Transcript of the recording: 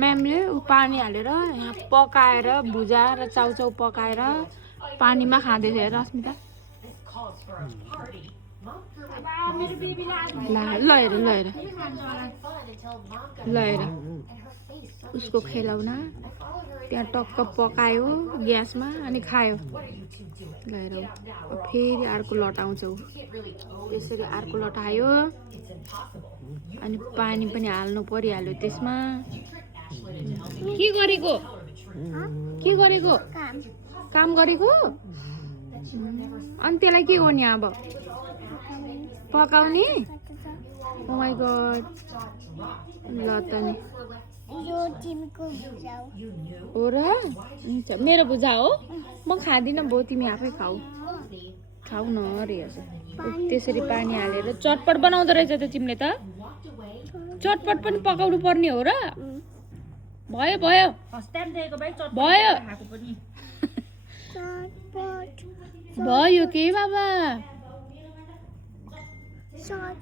म्यामले पानी हालेर यहाँ पकाएर भुजाएर चाउचाउ पकाएर पानीमा खाँदै थियो रश्मिता। ल हेर उसको खेलाउन त्यहाँ टक्क पकायो ग्यासमा अनि खायो। ल हेर फेरि अर्को लटाउँछ ऊ त्यसरी अर्को लटायो अनि पानी पनि हाल्नु परिहाल्यो त्यसमा। के गरेको काम गरेको अनि त्यसलाई के गर्ने अब पकाउने। ओ माय गॉड ल त नि हो र मेरो भुजा हो म खाँदिनँ बो तिमी आफै खाऊ न अरे त्यसरी पानी हालेर चटपट बनाउँदो रहेछ त तिमीले त। चटपट पनि पकाउनु पर्ने हो र भयो भयो के बाबा